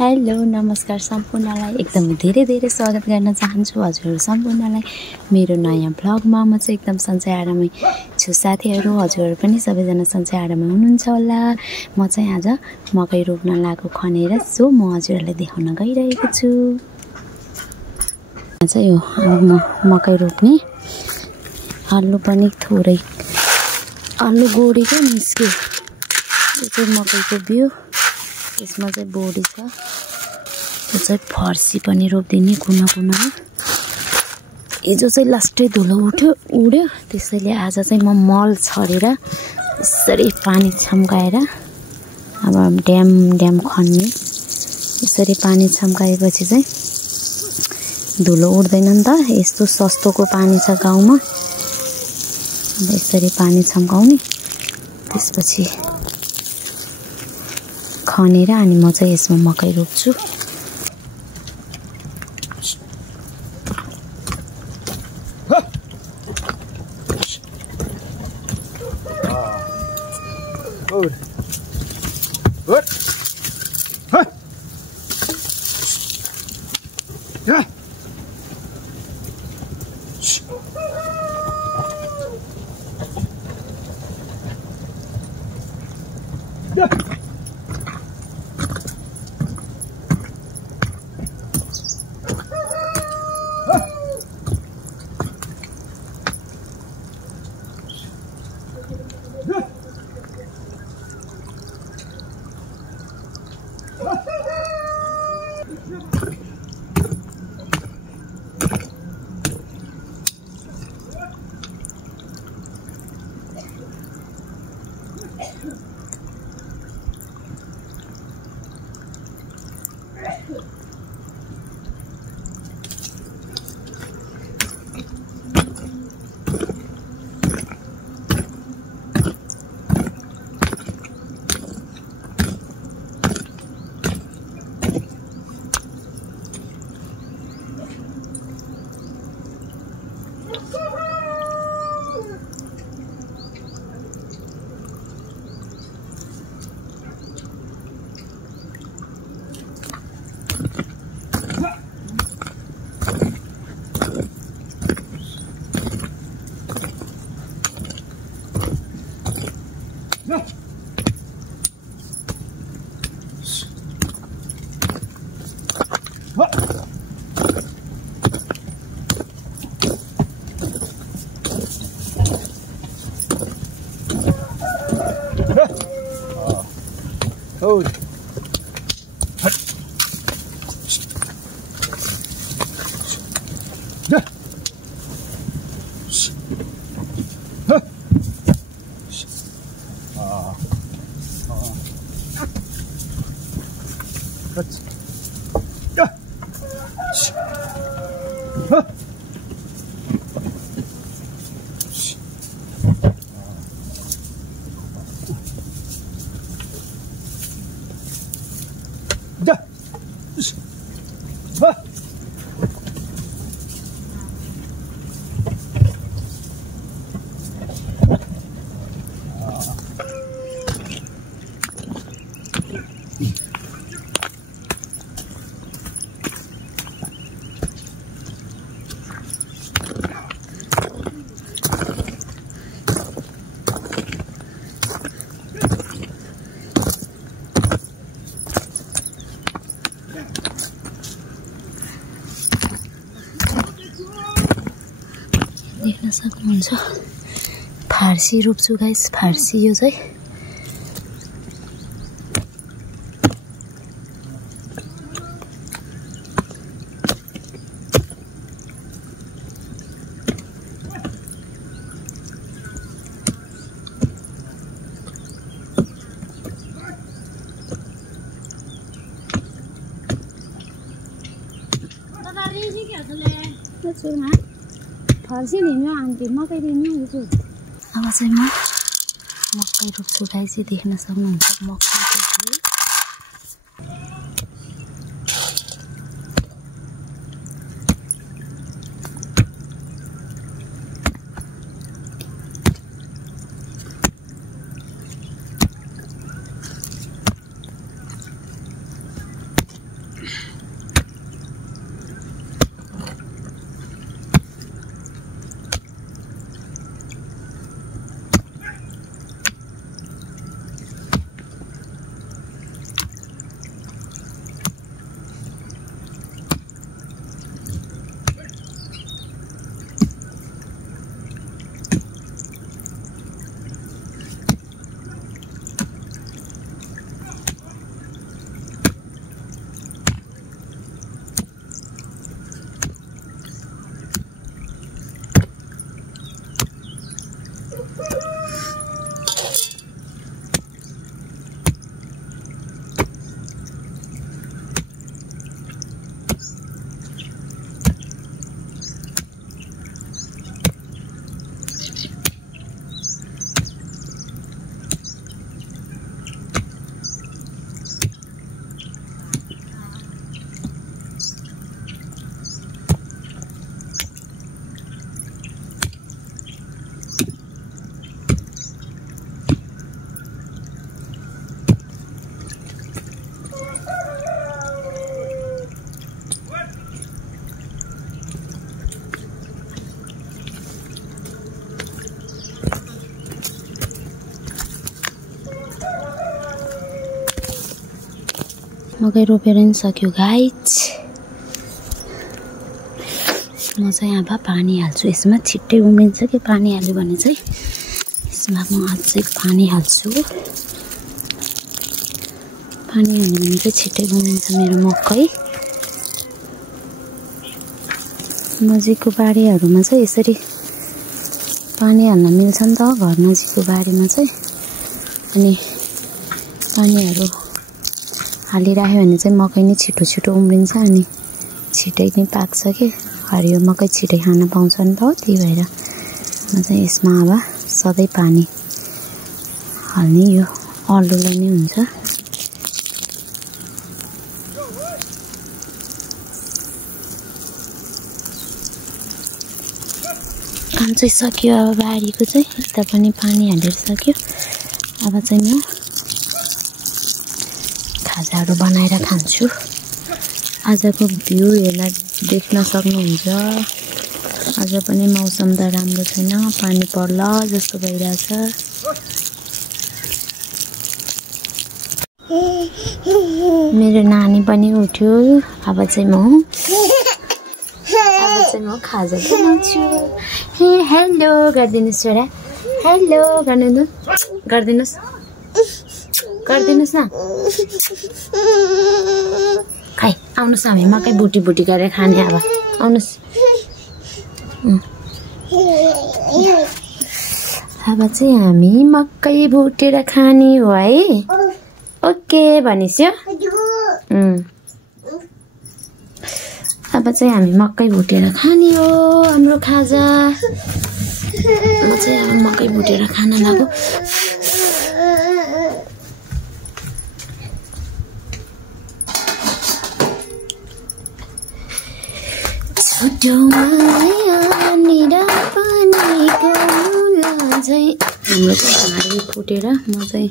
Hello नमस्कार सम्पूर्णलाई एकदम धेरै धेरै स्वागत गर्न चाहन्छु हजुरहरू सम्पूर्णलाई मेरो नयाँ भ्लगमा। म चाहिँ एकदम सन्चै आरामै छु साथीहरू, हजुरहरू पनि सबैजना सन्चै आरामै हुनुहुन्छ होला। म चाहिँ आज मकै रोप्न लागेको खनेर सो म हजुरहरूलाई देखाउन गइरहेको छु। चाहिँ यो अब म मकै रोप्ने आलु पनि थोरै आलु गोडेको निस्क्यो। यो चाहिँ मकैको बिउ, यसमा चाहिँ बोडी छ। यो चाहिँ फर्सी पनि रोप्दिने कुना कुनामा। हिजो चाहिँ लास्टै धुलो उड्यो, त्यसैले आज चाहिँ म मल छरेर यसरी पानी छम्काएर अब ड्याम खन्ने। यसरी पानी छम्काएपछि चाहिँ धुलो उड्दैन नि त। यस्तो सस्तोको पानी छ गाउँमा। अब यसरी पानी छम्काउने, त्यसपछि खनेर अनि म चाहिँ यसमा मकै रोप्छु। देख्न सक्नुहुन्छ फार्सी रोप्छु गाइस। फार्सी यो चाहिँ फर्सी लिनु आन्टी मकै लिनु हिजो। अब चाहिँ म मकै रोप्छु गाइस। देख्न सक्नुहुन्छ मकै मकै रोपेर नि सक्यो गाइस। म चाहिँ अब पानी हाल्छु यसमा। छिट्टै उम्रिन्छ कि पानी हाल्यो भने चाहिँ। यसमा म अझै पानी हाल्छु। पानी हाल्यो भने चाहिँ छिट्टै उम्रिन्छ मेरो मकै। नजिकको बारीहरूमा चाहिँ यसरी पानी हाल्न मिल्छ नि त, घर नजिकको बारीमा चाहिँ। अनि पानीहरू हालिराख्यो भने चाहिँ मकै नै छिटो छिटो उम्रिन्छ अनि छिटै नै पाक्छ कि। हरियो मकै छिटै खान पाउँछ नि त, त्यही भएर म चाहिँ यसमा अब सधैँ पानी हाल्ने यो अलुलाई नै हुन्छ। काम चाहिँ सक्यो अब बारीको चाहिँ। यता पनि पानी हालेर सक्यो। अब चाहिँ म खाजाहरू बनाएर खान्छु। आजको भ्यू हेर्न देख्न सक्नुहुन्छ। आज पनि मौसम त राम्रो छैन, पानी पर्ला जस्तो भइरहेछ। मेरो नानी पनि उठ्यो। अब चाहिँ म खाजा बनाउँछु। हेलो गरिदिनुहोस् छोरा, हेलो गरिदिनुहोस् न। खै आउनुहोस् हामी मकै बुटी बुटी गरेर खाने। अब आउनुहोस्। अब चाहिँ हामी मकै भुटेर खाने हो है। ओके भनिस्यो। अब चाहिँ हामी मकै भुटेर खाने हो हाम्रो खाजा। म चाहिँ अब मकै भुटेर खान लाग्यो। छोटो माया निरा पानीको मुला चाहिँ हाम्रो चाहिँ भाँडी फुटेर म चाहिँ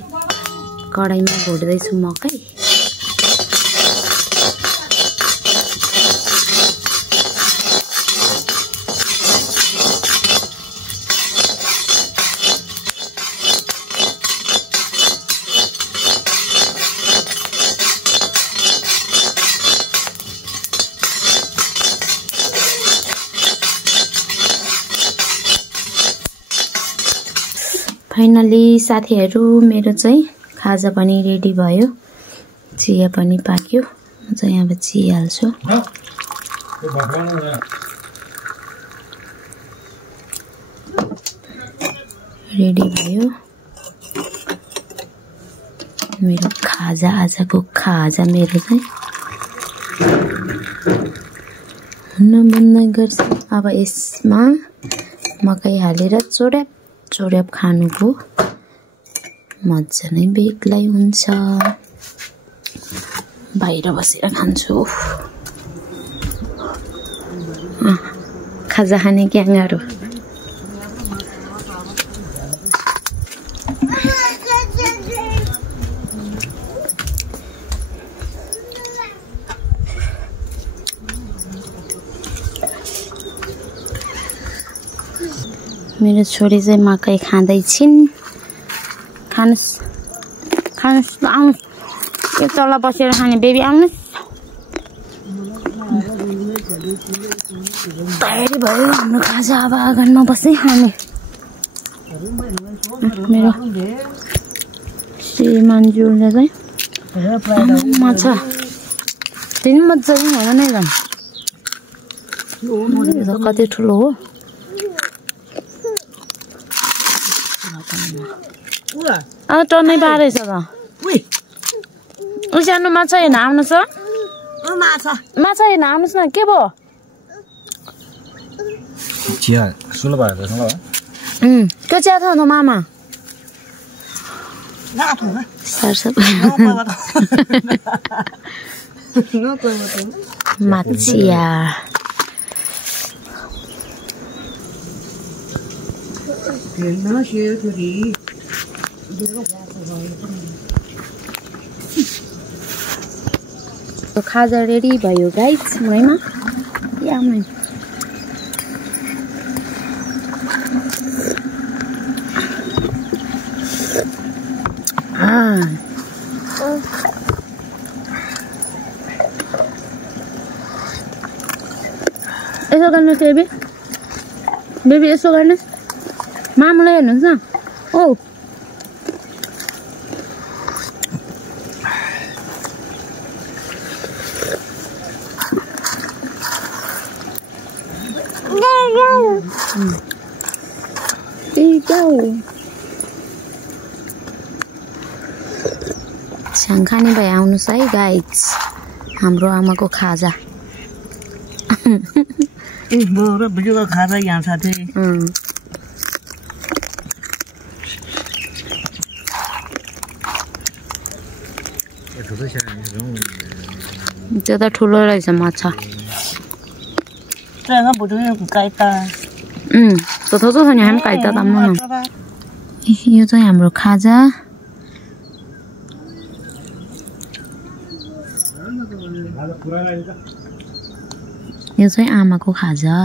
कराईमा भुट्दैछु मकै। फाइनली साथीहरू मेरो चाहिँ खाजा पनि रेडी भयो। चिया पनि पाक्यो। म चाहिँ अब चिया हाल्छु। रेडी भयो मेरो खाजा। आजको खाजा मेरो चाहिँ हुन बन्द गर्छ। अब यसमा मकै हालेर चोर्याप खानुको मजा नै बेग्लै हुन्छ। बाहिर बसेर खान्छु। खाजा खाने ग्याङहरू। मेरो छोरी चाहिँ मकै खाँदै छिन्। खानुस् आउनुहोस्। यो तल बसेर खाने बेबी आउनुहोस्। तयारी भयो हाम्रो खाजा। अब आँगनमा बसै खाने। मेरो श्रीमानज्यूले चाहिँ माछा तिन मजाले होला नै झन्। कति ठुलो हो। टन्नै पारेछ त। सानो माछा हेर्न आउनुहोस्। माछा हेर्न आउनुहोस् न। के भयो? चिया सुन्नु भएको छ ल। के चिया छ त मामा? माछिया खाजा रेडी भयो गाइस। मैमा यामै हेर्नुहोस् बेबी बेबी यसो गर्नुहोस् मामुलाई हेर्नुहोस् न ओ छ्याङ खाने भए आउनुहोस् है गाइज हाम्रो आमाको खाजा खाजा यहाँ साथै त्यो त ठुलो रहेछ माछा थोथो छ नि हामी काइता ताम्नु न यो चाहिँ हाम्रो खाजा यो चाहिँ आमाको खाजा